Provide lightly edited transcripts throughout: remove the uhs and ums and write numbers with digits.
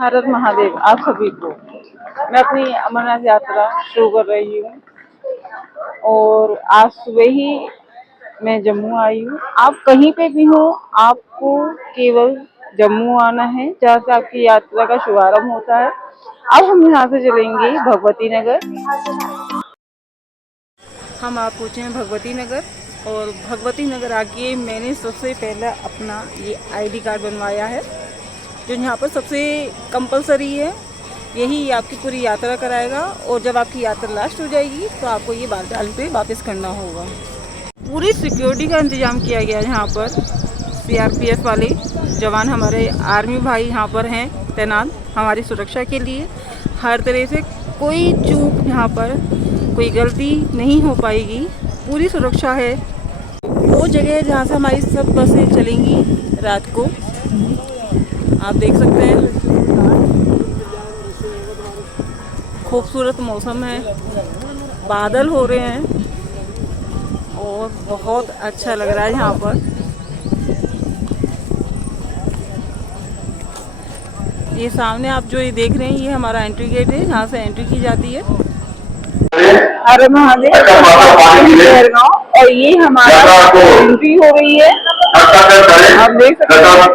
हर हर महादेव आप सभी को। मैं अपनी अमरनाथ यात्रा शुरू कर रही हूँ और आज सुबह ही मैं जम्मू आई हूँ। आप कहीं पे भी हो, आपको केवल जम्मू आना है जहाँ से आपकी यात्रा का शुभारंभ होता है। अब हम यहाँ से चलेंगे भगवती नगर। हम आप पहुँचे हैं भगवती नगर और भगवती नगर आके मैंने सबसे पहले अपना ये आईडी कार्ड बनवाया है, जो यहाँ पर सबसे कंपलसरी है। यही आपकी पूरी यात्रा कराएगा और जब आपकी यात्रा लास्ट हो जाएगी तो आपको ये बालटाल पे वापस करना होगा। पूरी सिक्योरिटी का इंतज़ाम किया गया है यहाँ पर। सीआरपीएफ वाले जवान, हमारे आर्मी भाई यहाँ पर हैं तैनात हमारी सुरक्षा के लिए। हर तरह से कोई चूक यहाँ पर, कोई गलती नहीं हो पाएगी, पूरी सुरक्षा है। वो जगह है जहाँ से हमारी सब बसें चलेंगी रात को। आप देख सकते हैं खूबसूरत मौसम है, बादल हो रहे हैं और बहुत अच्छा लग रहा है यहाँ पर। ये सामने आप जो ये देख रहे हैं, ये हमारा एंट्री गेट है, जहाँ से एंट्री की जाती है। अरे महादेव और ये हमारा एंट्री हो रही है। आप देख सकते हैं।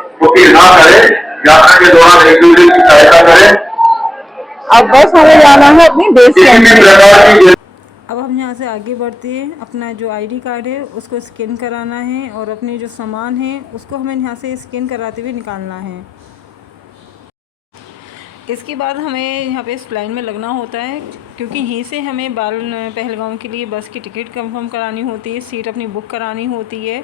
अब बस हमें जाना है अपनी बेस कैंप। अब हम यहाँ से आगे बढ़ते हैं। अपना जो आईडी कार्ड है उसको स्कैन कराना है और अपने जो सामान है उसको हमें यहाँ से स्कैन कराते हुए निकालना है। इसके बाद हमें यहाँ पे इस लाइन में लगना होता है, क्योंकि यहीं से हमें पहलगाम के लिए बस की टिकट कंफर्म करानी होती है, सीट अपनी बुक करानी होती है।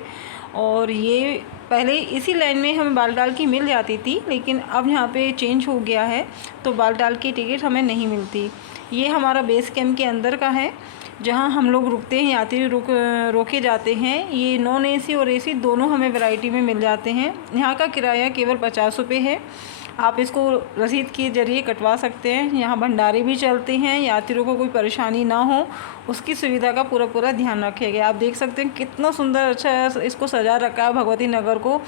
और ये पहले इसी लाइन में हमें बालटाल की मिल जाती थी, लेकिन अब यहाँ पे चेंज हो गया है तो बालटाल की टिकट हमें नहीं मिलती। ये हमारा बेस कैंप के अंदर का है, जहाँ हम लोग रुकते हैं, यात्री रोके जाते हैं। ये नॉन एसी और एसी दोनों हमें वैरायटी में मिल जाते हैं। यहाँ का किराया केवल 50 रुपये है। आप इसको रसीद के ज़रिए कटवा सकते हैं। यहाँ भंडारे भी चलते हैं, यात्रियों को कोई परेशानी ना हो उसकी सुविधा का पूरा ध्यान रखा गया। आप देख सकते हैं कितना सुंदर अच्छा इसको सजा रखा है भगवती नगर को।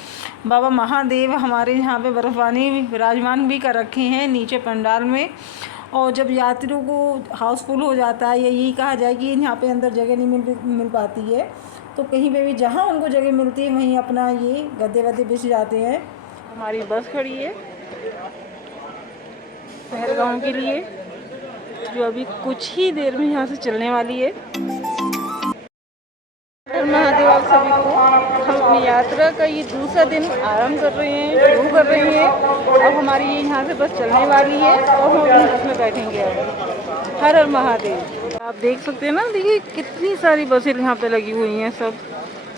बाबा महादेव हमारे यहाँ पे बर्फानी विराजमान भी कर रखे हैं नीचे पंडाल में। और जब यात्रियों को हाउसफुल हो जाता है या यही कहा जाए कि यहाँ पे अंदर जगह नहीं मिल पाती है, तो कहीं पे भी जहाँ उनको जगह मिलती है वहीं अपना ये गद्दे वद्दे बिछ जाते हैं। हमारी बस खड़ी है पहलगाम के लिए, जो अभी कुछ ही देर में यहाँ से चलने वाली है। महादेव आप सभी को। हम अपनी यात्रा का ये दूसरा दिन आरंभ कर रहे हैं, शुरू कर रहे हैं। अब हमारी ये यहाँ से बस चलने वाली है और हम अपनी बस में बैठेंगे। हर हर महादेव। आप देख सकते हैं ना, देखिए कितनी सारी बसें यहाँ पे लगी हुई हैं, सब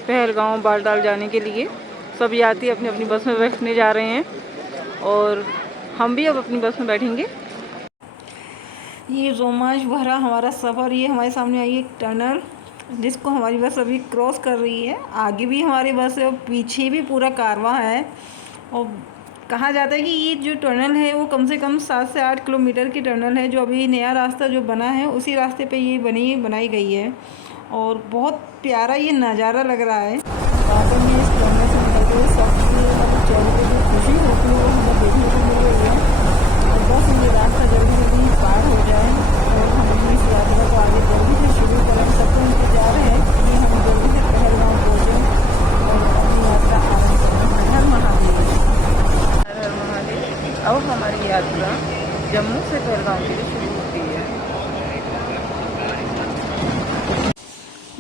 पहलगाम बालटाल जाने के लिए। सब यात्री अपनी अपनी बस में बैठने जा रहे हैं और हम भी अब अपनी बस में बैठेंगे। ये रोमांच भरा हमारा सफ़र, ये हमारे सामने आई एक टनल जिसको हमारी बस अभी क्रॉस कर रही है। आगे भी हमारी बस है और पीछे भी पूरा कारवां है। और कहा जाता है कि ये जो टनल है वो कम से कम 7 से 8 किलोमीटर की टनल है, जो अभी नया रास्ता जो बना है उसी रास्ते पे ये बनाई गई है। और बहुत प्यारा ये नज़ारा लग रहा है। वाकई में इस टनल से निकलते हुए सबकी चेहरे पर जो खुशी होती है वो हमें देखने को मिल रही है। और बस ये रास्ता जल्दी पार हो जाए और हम अपनी इस यात्रा को आगे जल्दी से शुरू करें। सबको इंतजार है कि हम जल्दी से पहलगाम पहुँचें और अपनी यात्रा आरम्भ करें। हर हर महादेव। हर हर महादेव। अब हमारी यात्रा जम्मू से पहलगाम के लिए शुरू होती है।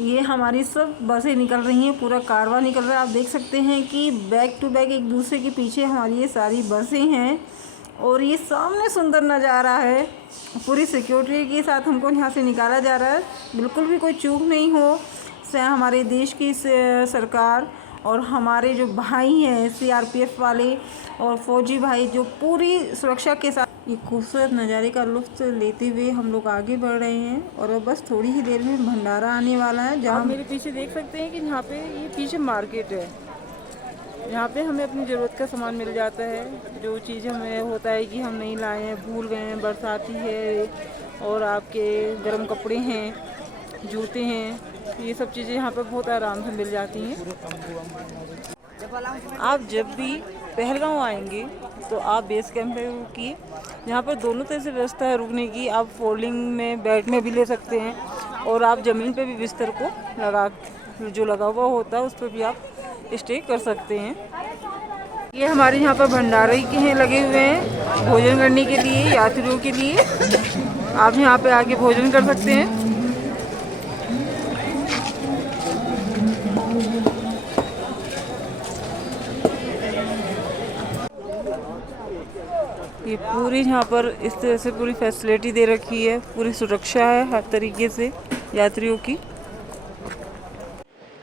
ये हमारी सब बसें निकल रही हैं, पूरा कारवां निकल रहा है। आप देख सकते हैं कि बैक टू बैक एक दूसरे के पीछे हमारी ये सारी बसें हैं और ये सामने सुंदर नज़ारा है। पूरी सिक्योरिटी के साथ हमको यहाँ से निकाला जा रहा है, बिल्कुल भी कोई चूक नहीं हो। हमारे देश की सरकार और हमारे जो भाई हैं सीआरपीएफ वाले और फौजी भाई जो पूरी सुरक्षा के साथ ये खूबसूरत नज़ारे का लुत्फ़ लेते हुए हम लोग आगे बढ़ रहे हैं। और अब बस थोड़ी ही देर में भंडारा आने वाला है। जहाँ मेरे पीछे देख सकते हैं कि यहाँ पे ये पीछे मार्केट है, यहाँ पे हमें अपनी ज़रूरत का सामान मिल जाता है। जो चीज़ हमें होता है कि हम नहीं लाए हैं, भूल गए हैं, बरसाती है और आपके गर्म कपड़े हैं, जूते हैं, ये सब चीज़ें यहाँ पर बहुत आराम से मिल जाती हैं। आप जब भी पहलगांव आएंगे तो आप बेस कैंप पे रुकिए, जहाँ पर दोनों तरह से व्यवस्था है रुकने की। आप फोल्डिंग में बेड में भी ले सकते हैं और आप ज़मीन पे भी बिस्तर को जो लगा हुआ होता है उस पर भी आप स्टे कर सकते हैं। ये हमारे यहाँ पर भंडारे के हैं लगे हुए हैं भोजन करने के लिए, यात्रियों के लिए। आप यहाँ पे आके भोजन कर सकते हैं। ये पूरी यहाँ पर इस तरह से पूरी फैसिलिटी दे रखी है, पूरी सुरक्षा है हर तरीके से यात्रियों की।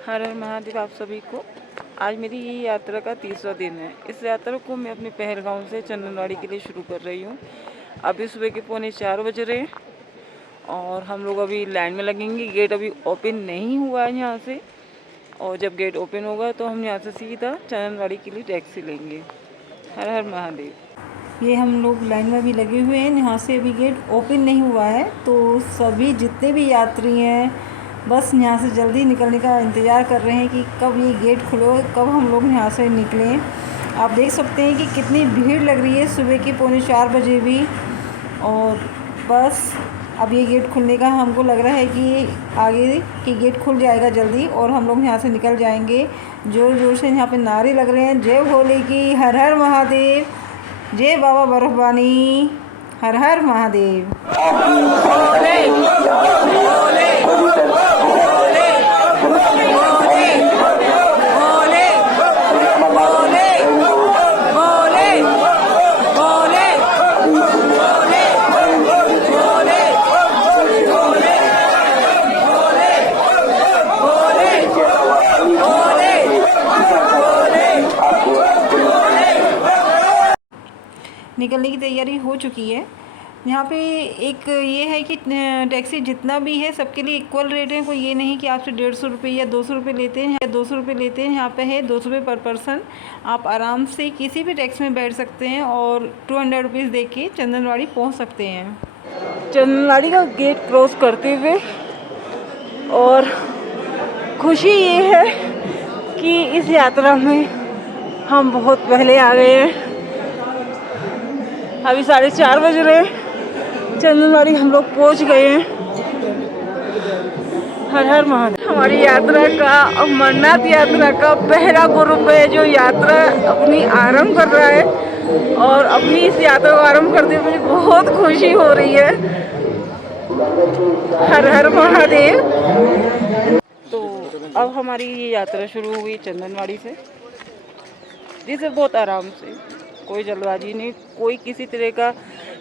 हर हर महादेव आप सभी को। आज मेरी ये यात्रा का तीसरा दिन है। इस यात्रा को मैं अपने पहलगांव से चंदनवाड़ी के लिए शुरू कर रही हूँ। अभी सुबह के 3:45 बज रहे हैं और हम लोग अभी लाइन में लगेंगे। गेट अभी ओपन नहीं हुआ है यहाँ से, और जब गेट ओपन होगा तो हम यहाँ से सीधा चंदनवाड़ी के लिए टैक्सी लेंगे। हर हर महादेव। ये हम लोग लाइन में भी लगे हुए हैं। यहाँ से अभी गेट ओपन नहीं हुआ है, तो सभी जितने भी यात्री हैं बस यहाँ से जल्दी निकलने का इंतज़ार कर रहे हैं कि कब ये गेट खुले, कब हम लोग यहाँ से निकलें। आप देख सकते हैं कि कितनी भीड़ लग रही है सुबह के 3:45 बजे भी। और बस अब ये गेट खुलने का हमको लग रहा है कि आगे की गेट खुल जाएगा जल्दी और हम लोग यहाँ से निकल जाएंगे। जोर जोर से यहाँ पे नारे लग रहे हैं, जय भोले की, हर हर महादेव, जय बाबा बर्फबानी, हर हर महादेव। निकलने की तैयारी हो चुकी है। यहाँ पे एक ये है कि टैक्सी जितना भी है सबके लिए इक्वल रेट है। कोई ये नहीं कि आपसे 150 रुपये या 200 रुपये लेते हैं, या 200 रुपये लेते हैं। यहाँ पे है 200 रुपये पर पर्सन। आप आराम से किसी भी टैक्सी में बैठ सकते हैं और 200 रुपीज़ दे के चंदनवाड़ी पहुँच सकते हैं। चंदनवाड़ी का गेट क्रॉस करते हुए, और खुशी ये है कि इस यात्रा में हम बहुत पहले आ गए हैं। अभी 4:30 बज रहे हैं, चंदनवाड़ी हम लोग पहुंच गए हैं। हर हर महादेव। हमारी यात्रा का, अमरनाथ यात्रा का पहला ग्रुप है जो यात्रा अपनी आरंभ कर रहा है, और अपनी इस यात्रा को आरंभ करते हुए मुझे बहुत खुशी हो रही है। हर हर महादेव। तो अब हमारी ये यात्रा शुरू हुई चंदनवाड़ी से, जिसे बहुत आराम से, कोई जल्दबाजी नहीं, कोई किसी तरह का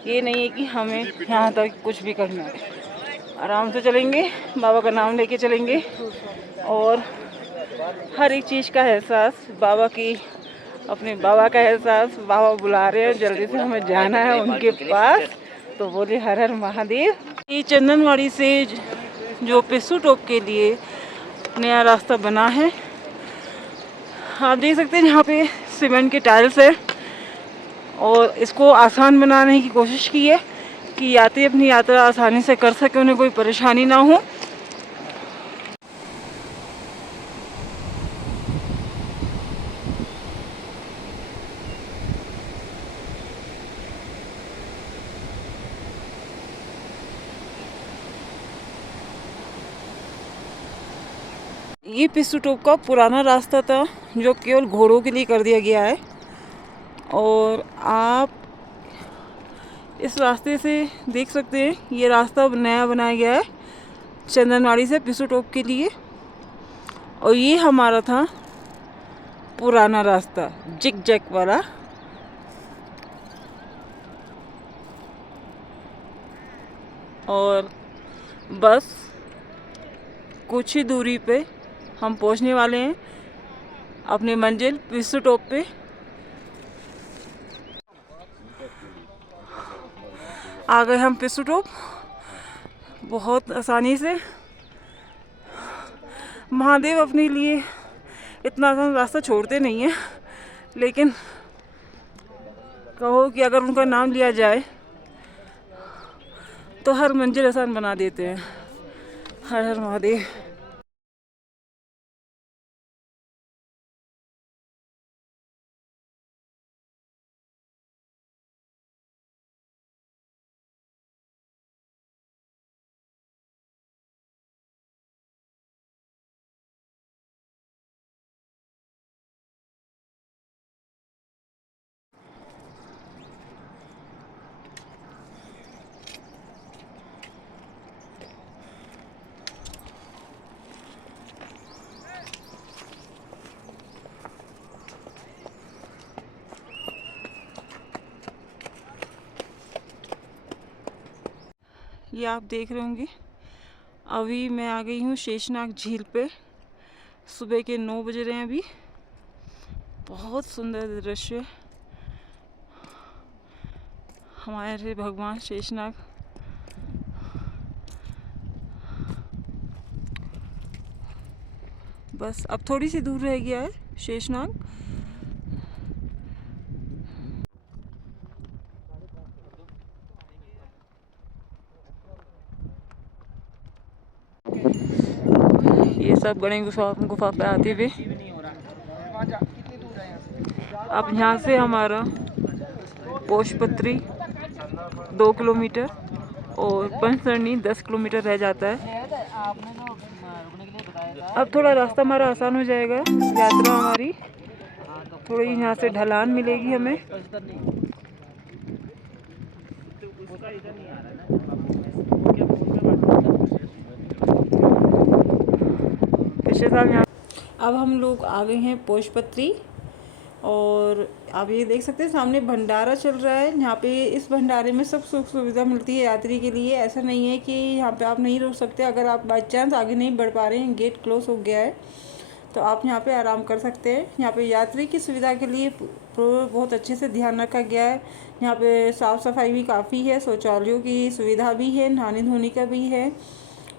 ये नहीं है कि हमें यहाँ तक कुछ भी करना है। आराम से चलेंगे, बाबा का नाम लेके चलेंगे, और हर एक चीज़ का एहसास बाबा की, अपने बाबा का एहसास, बाबा बुला रहे हैं, जल्दी से हमें जाना है उनके पास। तो बोले हर हर महादेव। ये चंदनवाड़ी से जो पिस्सू टोप के लिए नया रास्ता बना है, आप देख सकते हैं यहाँ पे सीमेंट के टाइल्स है, और इसको आसान बनाने की कोशिश की है कि यात्री अपनी यात्रा आसानी से कर सके, उन्हें कोई परेशानी ना हो। ये पिस्सू टोप का पुराना रास्ता था जो केवल घोड़ों के लिए कर दिया गया है, और आप इस रास्ते से देख सकते हैं ये रास्ता नया बनाया गया है चंदनवाड़ी से पिस्सू टोप के लिए। और ये हमारा था पुराना रास्ता, जिग जैग वाला। और बस कुछ ही दूरी पे हम पहुंचने वाले हैं अपनी मंजिल पिस्सू टोप पे। आ गए हम पिस्सू टोप बहुत आसानी से। महादेव अपने लिए इतना आसान रास्ता छोड़ते नहीं हैं, लेकिन कहो कि अगर उनका नाम लिया जाए तो हर मंजिल आसान बना देते हैं। हर हर महादेव। ये आप देख रहे होंगे। अभी मैं आ गई हूँ शेषनाग झील पे। सुबह के 9 बज रहे हैं अभी। बहुत सुंदर दृश्य, हमारे भगवान शेषनाग। बस अब थोड़ी सी दूर रह गया है शेषनाग। ये सब गणेश गुफा पे आते हुए। अब यहाँ से हमारा पोषपत्री 2 किलोमीटर और पंचसरनी 10 किलोमीटर रह जाता है। अब थोड़ा रास्ता हमारा आसान हो जाएगा। यात्रा हमारी थोड़ी यहाँ से ढलान मिलेगी हमें। पिछले साल यहाँ। अब हम लोग आ गए हैं पोषपत्री और आप ये देख सकते हैं सामने भंडारा चल रहा है। यहाँ पे इस भंडारे में सब सुख सुविधा मिलती है यात्री के लिए। ऐसा नहीं है कि यहाँ पे आप नहीं रुक सकते। अगर आप बाई चांस आगे नहीं बढ़ पा रहे हैं, गेट क्लोज हो गया है, तो आप यहाँ पे आराम कर सकते हैं। यहाँ पे यात्री की सुविधा के लिए बहुत अच्छे से ध्यान रखा गया है। यहाँ पे साफ़ सफाई भी काफ़ी है, शौचालयों की सुविधा भी है, नहाने धोने का भी है।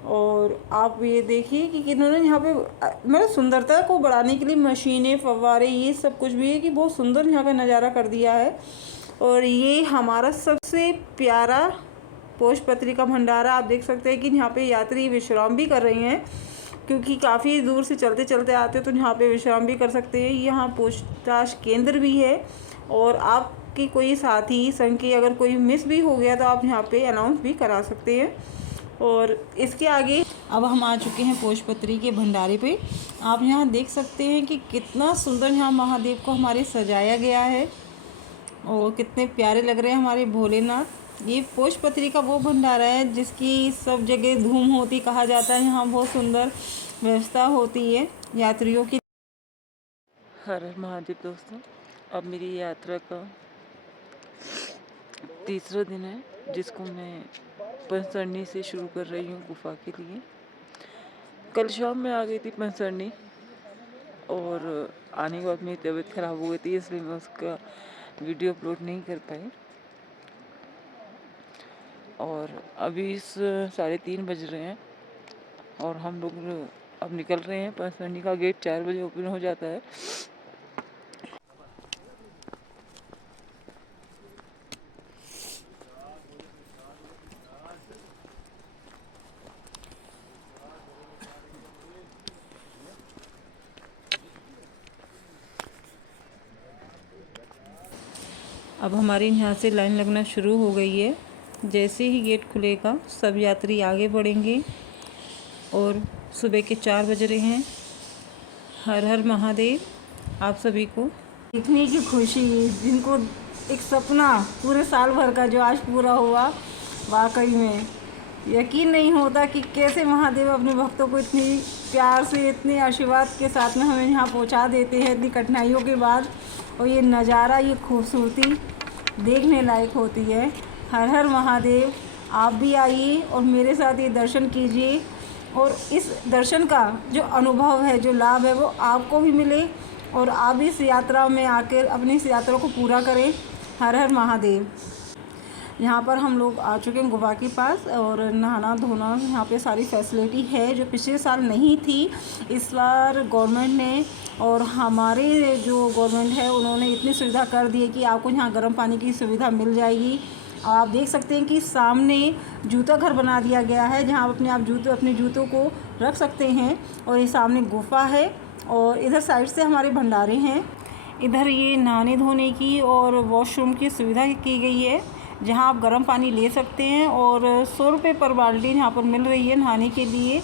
और आप ये देखिए कि इन्होंने यहाँ पे मतलब सुंदरता को बढ़ाने के लिए मशीनें, फव्वारे, ये सब कुछ भी है कि बहुत सुंदर यहाँ का नज़ारा कर दिया है। और ये हमारा सबसे प्यारा पोषपत्री का भंडारा। आप देख सकते हैं कि यहाँ पे यात्री विश्राम भी कर रहे हैं, क्योंकि काफ़ी दूर से चलते चलते आते हैं, तो यहाँ पे विश्राम भी कर सकते हैं। यहाँ पूछताछ केंद्र भी है और आपकी कोई साथी संग की अगर कोई मिस भी हो गया तो आप यहाँ पे अनाउंस भी करा सकते हैं। और इसके आगे अब हम आ चुके हैं पोषपत्री के भंडारे पे। आप यहाँ देख सकते हैं कि कितना सुंदर यहाँ महादेव को हमारे सजाया गया है और कितने प्यारे लग रहे हैं हमारे भोलेनाथ। ये पोषपत्री का वो भंडारा है जिसकी सब जगह धूम होती कहा जाता है। यहाँ बहुत सुंदर व्यवस्था होती है यात्रियों की। हर हर महादेव दोस्तों, अब मेरी यात्रा का तीसरा दिन है, जिसको मैं पंचसरनी से शुरू कर रही हूँ गुफा के लिए। कल शाम में आ गई थी पंचसरनी और आने के बाद मेरी तबीयत ख़राब हो गई थी, इसलिए मैं उसका वीडियो अपलोड नहीं कर पाई। और अभी 3:30 बज रहे हैं और हम लोग अब निकल रहे हैं। पंचसरनी का गेट 4 बजे ओपन हो जाता है। अब हमारे यहाँ से लाइन लगना शुरू हो गई है। जैसे ही गेट खुलेगा सब यात्री आगे बढ़ेंगे और सुबह के 4 बज रहे हैं। हर हर महादेव। आप सभी को देखने की खुशी, जिनको एक सपना पूरे साल भर का जो आज पूरा हुआ, वाकई में यकीन नहीं होता कि कैसे महादेव अपने भक्तों को इतनी प्यार से, इतने आशीर्वाद के साथ में हमें यहाँ पहुँचा देते हैं इतनी कठिनाइयों के बाद। और ये नज़ारा, ये खूबसूरती देखने लायक होती है। हर हर महादेव। आप भी आइए और मेरे साथ ये दर्शन कीजिए और इस दर्शन का जो अनुभव है, जो लाभ है, वो आपको भी मिले और आप इस यात्रा में आकर अपनी इस यात्रा को पूरा करें। हर हर महादेव। यहाँ पर हम लोग आ चुके हैं गुफा के पास और नहाना धोना यहाँ पे सारी फैसिलिटी है जो पिछले साल नहीं थी। इस बार गवर्नमेंट ने और हमारे जो गवर्नमेंट है उन्होंने इतनी सुविधा कर दी है कि आपको यहाँ गर्म पानी की सुविधा मिल जाएगी। आप देख सकते हैं कि सामने जूता घर बना दिया गया है जहाँ आप अपने जूतों को रख सकते हैं। और ये सामने गुफा है और इधर साइड से हमारे भंडारे हैं। इधर ये नहाने धोने की और वॉशरूम की सुविधा की गई है जहां आप गर्म पानी ले सकते हैं और 100 रुपये पर बाल्टी यहाँ पर मिल रही है नहाने के लिए।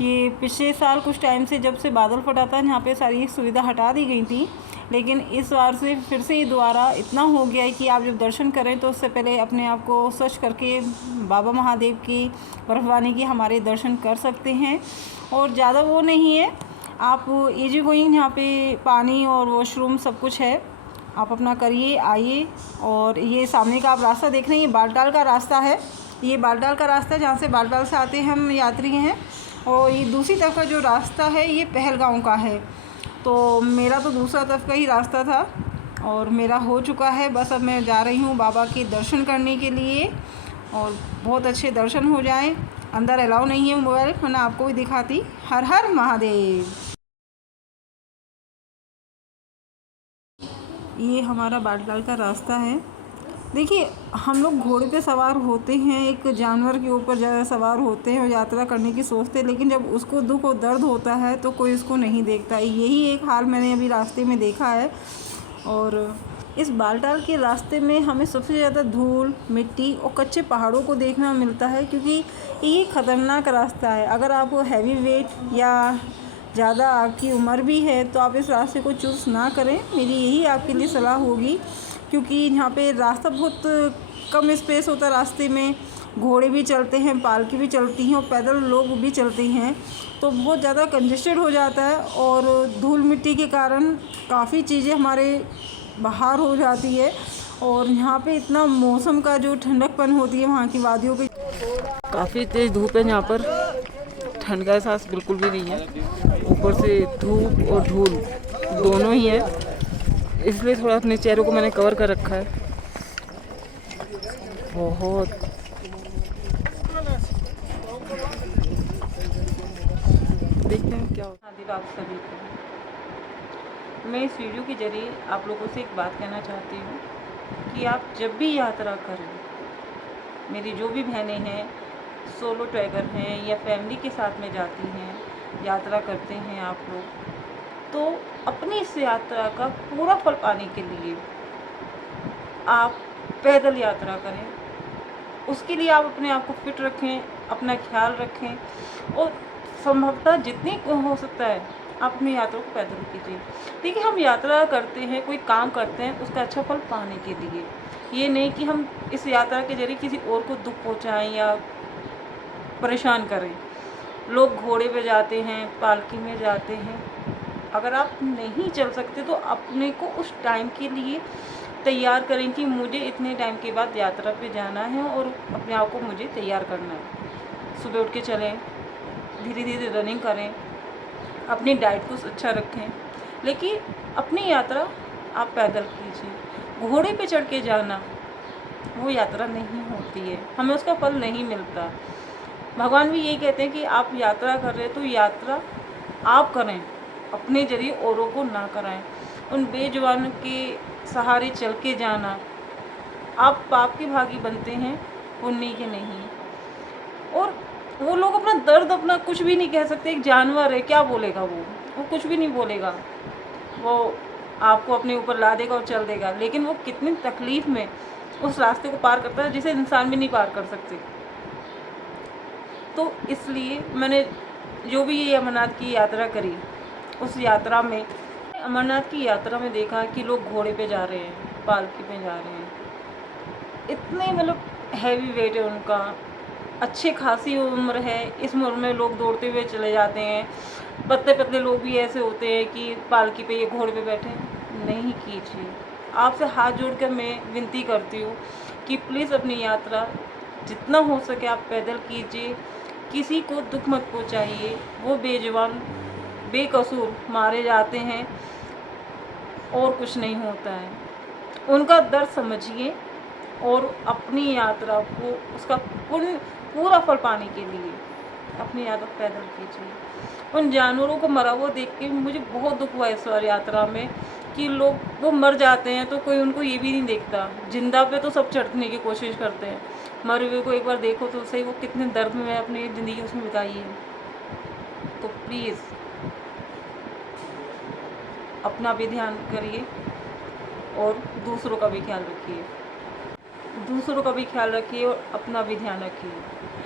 ये पिछले साल कुछ टाइम से जब से बादल फटा था यहाँ पे सारी सुविधा हटा दी गई थी, लेकिन इस बार से फिर से दोबारा इतना हो गया है कि आप जब दर्शन करें तो उससे पहले अपने आप को स्वच्छ करके बाबा महादेव की बर्फ़बारी की हमारे दर्शन कर सकते हैं। और ज़्यादा वो नहीं है, आप इजी गोइंग, यहाँ पे पानी और वॉशरूम सब कुछ है, आप अपना करिए, आइए। और ये सामने का आप रास्ता देख रहे हैं, ये बालटाल का रास्ता है ये बालटाल का रास्ता है, जहाँ से बालटाल से आते हैं हम यात्री हैं। और ये दूसरी तरफ का जो रास्ता है ये पहलगाँव का है। तो मेरा तो दूसरा तरफ का ही रास्ता था और मेरा हो चुका है। बस अब मैं जा रही हूँ बाबा के दर्शन करने के लिए और बहुत अच्छे दर्शन हो जाएं। अंदर अलाउ नहीं है मोबाइल, वरना आपको भी दिखाती। हर हर महादेव। ये हमारा बालटाल का रास्ता है। देखिए, हम लोग घोड़े पे सवार होते हैं, एक जानवर के ऊपर सवार होते हैं और यात्रा करने की सोचते हैं, लेकिन जब उसको दुख और दर्द होता है तो कोई उसको नहीं देखता। यही एक हाल मैंने अभी रास्ते में देखा है। और इस बालटाल के रास्ते में हमें सबसे ज़्यादा धूल, मिट्टी और कच्चे पहाड़ों को देखना मिलता है, क्योंकि ये खतरनाक रास्ता है। अगर आप हैवी वेट या ज़्यादा आपकी उम्र भी है तो आप इस रास्ते को चूज़ ना करें, मेरी यही आपके लिए सलाह होगी। क्योंकि यहाँ पे रास्ता बहुत कम स्पेस होता है रास्ते में, घोड़े भी चलते हैं, पालकी भी चलती हैं और पैदल लोग भी चलते हैं, तो बहुत ज़्यादा कंजेस्टेड हो जाता है। और धूल मिट्टी के कारण काफ़ी चीज़ें हमारे बाहर हो जाती है। और यहाँ पे इतना मौसम का जो ठंडकपन होती है वहाँ की वादियों की, काफ़ी तेज़ धूप है यहाँ पर, ठंड का एहसास बिल्कुल भी नहीं है। ऊपर से धूप और धूल दोनों ही है, इसलिए थोड़ा अपने चेहरे को मैंने कवर कर रखा है। बहुत देखते हैं क्या होता है। आप सभी को मैं इस वीडियो के जरिए आप लोगों से एक बात कहना चाहती हूँ कि आप जब भी यात्रा करें, मेरी जो भी बहनें हैं, सोलो ट्रैकर हैं या फैमिली के साथ में जाती हैं, यात्रा करते हैं आप लोग, तो अपनी इस यात्रा का पूरा फल पाने के लिए आप पैदल यात्रा करें। उसके लिए आप अपने आप को फिट रखें, अपना ख्याल रखें और संभवतः जितनी हो सकता है आप अपनी यात्रा को पैदल कीजिए। देखिए, हम यात्रा करते हैं, कोई काम करते हैं उसका अच्छा फल पाने के लिए, ये नहीं कि हम इस यात्रा के जरिए किसी और को दुख पहुंचाएं या परेशान करें। लोग घोड़े पे जाते हैं, पालकी में जाते हैं। अगर आप नहीं चल सकते तो अपने को उस टाइम के लिए तैयार करें कि मुझे इतने टाइम के बाद यात्रा पे जाना है और अपने आप को मुझे तैयार करना है। सुबह उठ के चलें, धीरे धीरे रनिंग करें, अपनी डाइट को अच्छा रखें, लेकिन अपनी यात्रा आप पैदल कीजिए। घोड़े पे चढ़ के जाना वो यात्रा नहीं होती है, हमें उसका फल नहीं मिलता। भगवान भी यही कहते हैं कि आप यात्रा कर रहे हैं तो यात्रा आप करें, अपने जरिए औरों को ना कराएं। उन बेजुबानों के सहारे चल के जाना, आप पाप के भागी बनते हैं, पुण्य के नहीं। और वो लोग अपना दर्द अपना कुछ भी नहीं कह सकते। एक जानवर है, क्या बोलेगा वो कुछ भी नहीं बोलेगा, वो आपको अपने ऊपर ला देगा और चल देगा। लेकिन वो कितनी तकलीफ़ में उस रास्ते को पार करता है जिसे इंसान भी नहीं पार कर सकते। तो इसलिए मैंने जो भी ये अमरनाथ की यात्रा करी, उस यात्रा में अमरनाथ की यात्रा में देखा कि लोग घोड़े पे जा रहे हैं, पालकी पे जा रहे हैं, इतने मतलब हैवी वेट है उनका, अच्छी खासी उम्र है, इस उम्र में लोग दौड़ते हुए चले जाते हैं। पतले पतले लोग भी ऐसे होते हैं कि पालकी पे या घोड़े पे बैठे हैं। नहीं कीजिए। आपसे हाथ जोड़कर मैं विनती करती हूँ कि प्लीज़ अपनी यात्रा जितना हो सके आप पैदल कीजिए, किसी को दुख मत पहुँचाइए। वो बेजुबान बेकसूर मारे जाते हैं और कुछ नहीं होता है। उनका दर्द समझिए और अपनी यात्रा को उसका पूरा फल पाने के लिए अपनी यात्रा पैदल कीजिए। उन जानवरों को मरा हुआ देख के मुझे बहुत दुख हुआ इस बार यात्रा में कि लोग वो मर जाते हैं तो कोई उनको ये भी नहीं देखता। जिंदा पे तो सब चढ़ने की कोशिश करते हैं, मरे हुए को एक बार देखो तो सही वो कितने दर्द में अपनी ज़िंदगी उसमें बिताई है। तो प्लीज़ अपना भी ध्यान करिए और दूसरों का भी ख्याल रखिए, दूसरों का भी ख्याल रखिए और अपना भी ध्यान रखिए।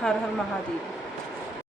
हर हर महादेव।